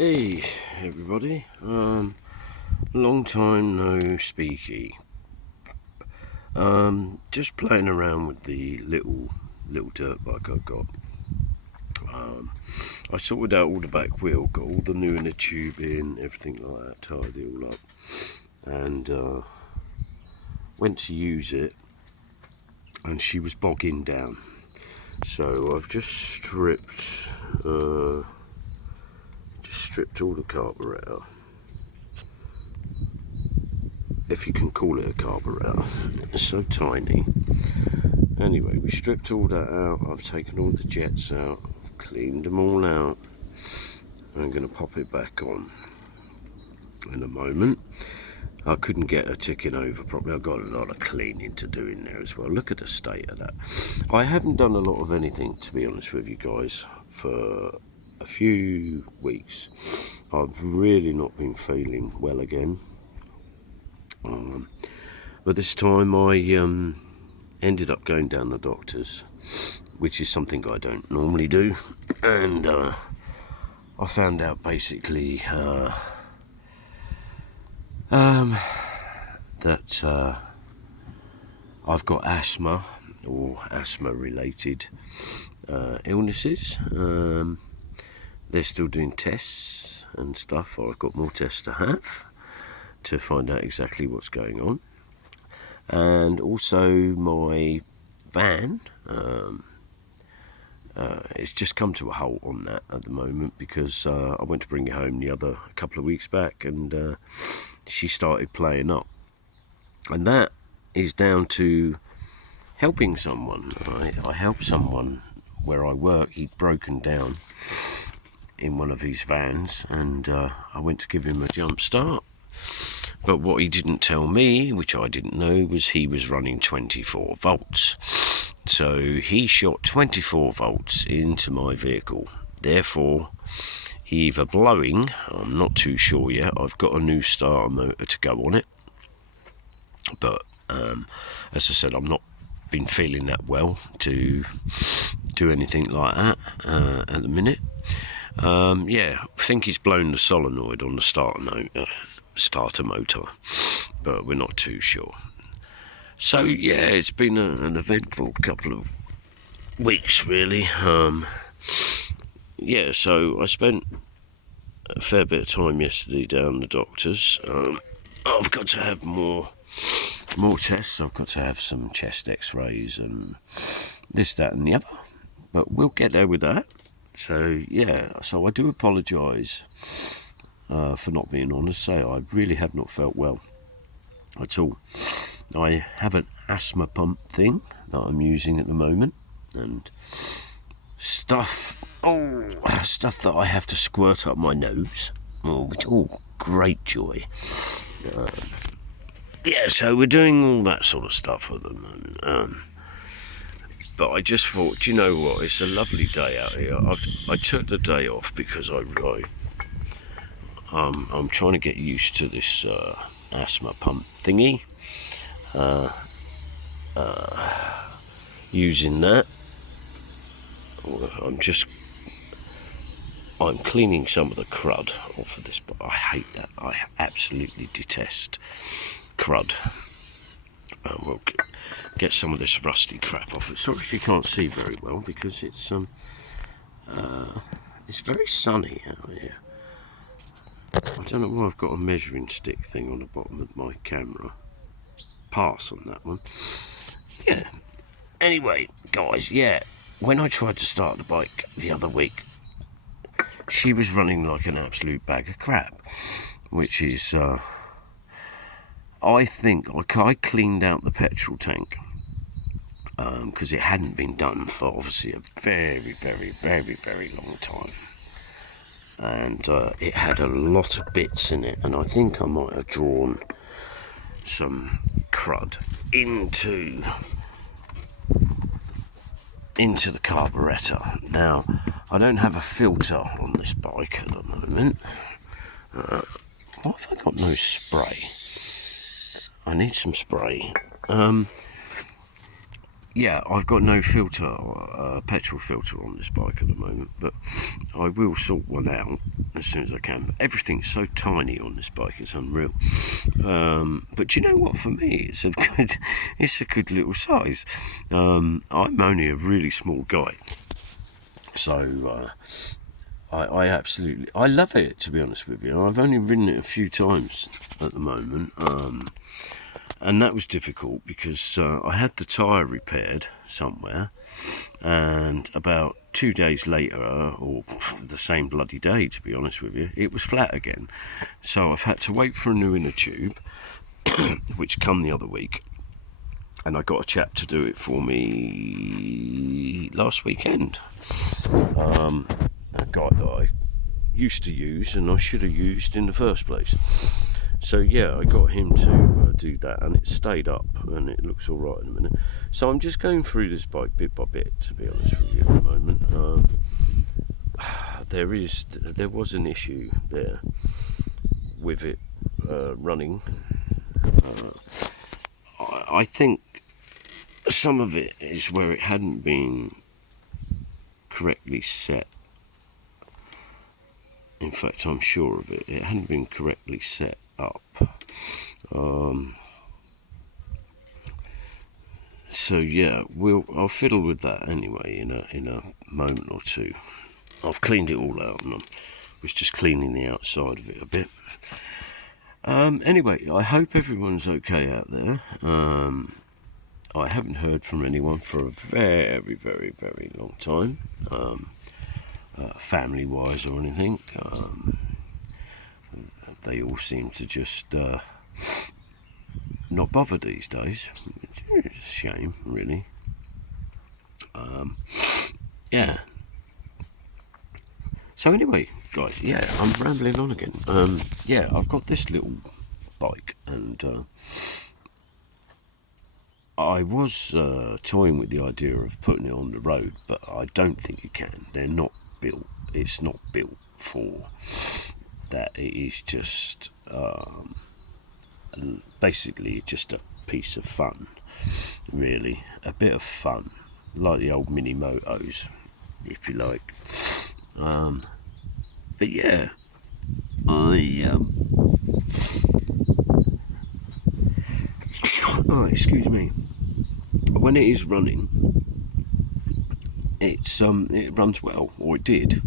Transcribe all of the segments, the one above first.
Hey everybody, long time no speaky. Just playing around with the little dirt bike I've got. I sorted out all the back wheel, got all the new inner tube in, everything like that, tied it all up, and went to use it, and she was bogging down. So I've just stripped all the carburetor, if you can call it a carburetor. It's so tiny. Anyway, we stripped all that out. I've taken all the jets out, I've cleaned them all out. I'm going to pop it back on in a moment. I couldn't get her ticking over properly. I've got a lot of cleaning to do in there as well. Look at the state of that. I haven't done a lot of anything, to be honest with you guys, for a few weeks. I've really not been feeling well again. But this time I ended up going down the doctor's, which is something I don't normally do, and I found out basically that I've got asthma or asthma-related illnesses. They're still doing tests and stuff, or I've got more tests to have to find out exactly what's going on. And also my van, it's just come to a halt on that at the moment, because I went to bring it home a couple of weeks back, and she started playing up. And that is down to helping someone. I helped someone where I work. He'd broken down in one of his vans, and I went to give him a jump start. But what he didn't tell me, which I didn't know, was he was running 24 volts. So he shot 24 volts into my vehicle. Therefore, either blowing, I'm not too sure yet. I've got a new starter motor to go on it. But as I said, I've not been feeling that well to do anything like that at the minute. I think he's blown the solenoid on the starter motor, but we're not too sure. So yeah, it's been an eventful couple of weeks really. So I spent a fair bit of time yesterday down the doctor's. I've got to have more tests. I've got to have some chest x-rays and this, that and the other, but we'll get there with that. So I do apologise for not being on. As I say, I really have not felt well at all. I have an asthma pump thing that I'm using at the moment, and stuff that I have to squirt up my nose, which great joy. So we're doing all that sort of stuff at the moment. But I just thought, you know what, it's a lovely day out here. I took the day off because I'm trying to get used to this asthma pump thingy. Using that, I'm cleaning some of the crud off of this, but I hate that. I absolutely detest crud. We'll get some of this rusty crap off it. Sorry if you can't see very well, because it's very sunny out here. I don't know why I've got a measuring stick thing on the bottom of my camera. Pass on that one. Anyway, guys, when I tried to start the bike the other week, she was running like an absolute bag of crap, which is, I think I cleaned out the petrol tank, because it hadn't been done for obviously a very, very, very, very long time. And it had a lot of bits in it, and I think I might have drawn some crud into the carburetor. Now, I don't have a filter on this bike at the moment. Why have I got no spray? I need some spray. I've got no filter, petrol filter on this bike at the moment, but I will sort one out. as soon as I can. But everything's so tiny on this bike, it's unreal. But you know what? For me, it's a good little size. I'm only a really small guy, so I love it, to be honest with you. I've only ridden it a few times at the moment, and that was difficult because I had the tyre repaired somewhere, and about 2 days later, or the same bloody day, to be honest with you, it was flat again. So I've had to wait for a new inner tube, which come the other week, and I got a chap to do it for me last weekend. A guy that I used to use and I should have used in the first place. So yeah, I got him to do that, and it stayed up and it looks all right in a minute. So I'm just going through this bike bit by bit, to be honest with you, at the moment. There was an issue there with it running. I think some of it is where it hadn't been correctly set. In fact, I'm sure of it. It hadn't been correctly set up. So yeah, I'll fiddle with that anyway in a moment or two. I've cleaned it all out, and I was just cleaning the outside of it a bit. Anyway, I hope everyone's okay out there. I haven't heard from anyone for a very, very, very long time. Family-wise or anything. They all seem to just not bother these days, which is a shame, really. Yeah. So anyway, guys, yeah, I'm rambling on again. Yeah, I've got this little bike, and I was toying with the idea of putting it on the road, but I don't think you can. They're not built. It's not built for that. It is just basically just a piece of fun, really, a bit of fun, like the old mini motos, if you like. But yeah, oh, excuse me. When it is running, it runs well, or it did.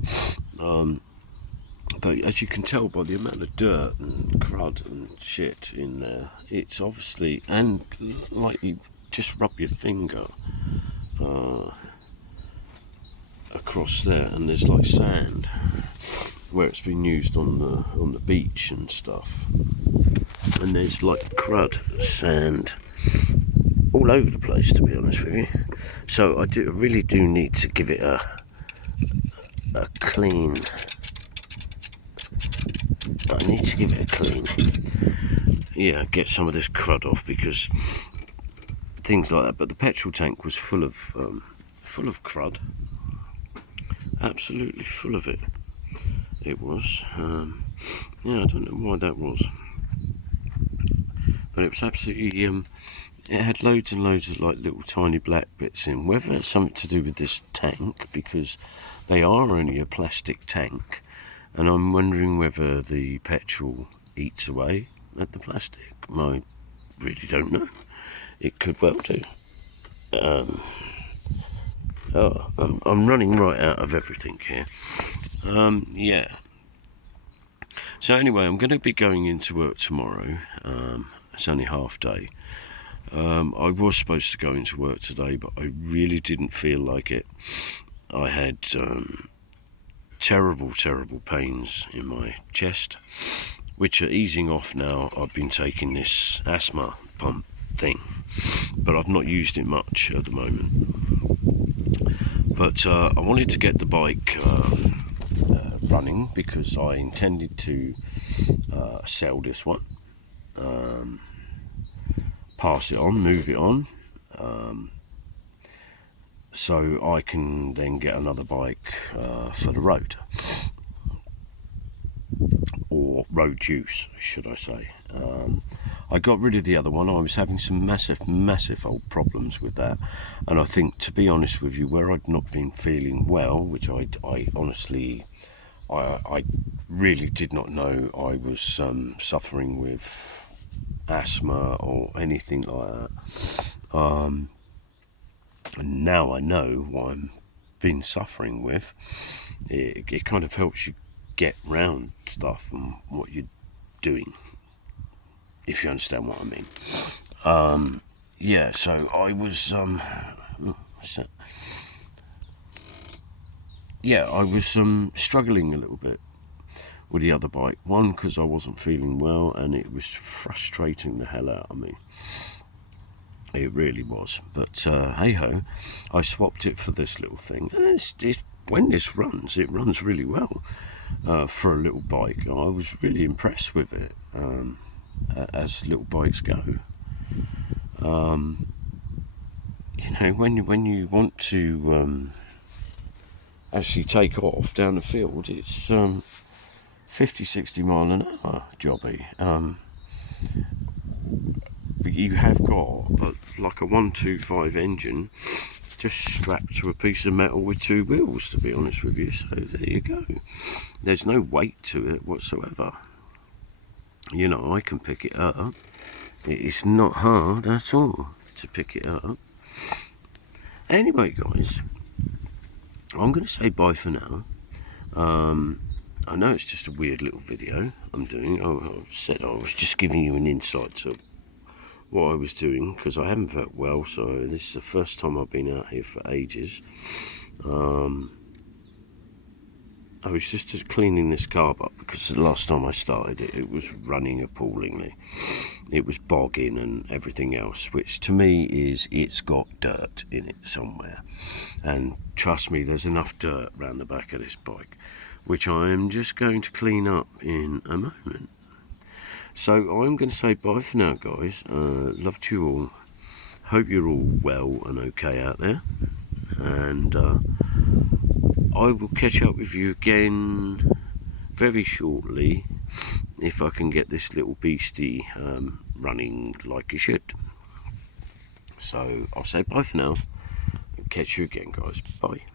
But as you can tell by the amount of dirt and crud and shit in there, it's obviously, and like you just rub your finger across there, and there's like sand where it's been used on the beach and stuff, and there's like crud, sand all over the place, to be honest with you. So I really do need to give it a clean. I need to give it a clean. Yeah, get some of this crud off, because things like that. But the petrol tank was full of crud. Absolutely full of it. It was. Yeah, I don't know why that was, but it was absolutely. It had loads and loads of like little tiny black bits in. Whether it's something to do with this tank, because they are only a plastic tank, and I'm wondering whether the petrol eats away at the plastic. I really don't know. It could well do. I'm running right out of everything here. Yeah. So anyway, I'm going to be going into work tomorrow. It's only half day. I was supposed to go into work today, but I really didn't feel like it. I had terrible pains in my chest, which are easing off now. I've been taking this asthma pump thing, but I've not used it much at the moment. But I wanted to get the bike running, because I intended to sell this one, pass it on, move it on, so I can then get another bike for the road, or road use, should I say. I got rid of the other one. I was having some massive old problems with that, and I think, to be honest with you, where I'd not been feeling well, which I honestly I really did not know I was suffering with asthma or anything like that. And now I know what I'm been suffering with. It kind of helps you get round stuff and what you're doing, if you understand what I mean. Yeah, so I was struggling a little bit with the other bike. One, because I wasn't feeling well, and it was frustrating the hell out of me. It really was. But hey ho, I swapped it for this little thing. And when this runs, it runs really well for a little bike. I was really impressed with it, as little bikes go. You know, when you want to actually take off down the field, it's 50-60 mile an hour jobby. You have got like a 125 engine just strapped to a piece of metal with two wheels, to be honest with you. So there you go. There's no weight to it whatsoever. You know, I can pick it up. It's not hard at all to pick it up. Anyway, guys, I'm going to say bye for now. I know it's just a weird little video I'm doing. I said I was just giving you an insight to what I was doing, because I haven't felt well, so this is the first time I've been out here for ages. I was just cleaning this carb up, because the last time I started it, it was running appallingly. It was bogging and everything else, which to me is it's got dirt in it somewhere. And trust me, there's enough dirt around the back of this bike, which I am just going to clean up in a moment. So I'm going to say bye for now, guys. Love to you all. Hope you're all well and okay out there. And I will catch up with you again very shortly, if I can get this little beastie running like it should. So I'll say bye for now and catch you again, guys. Bye.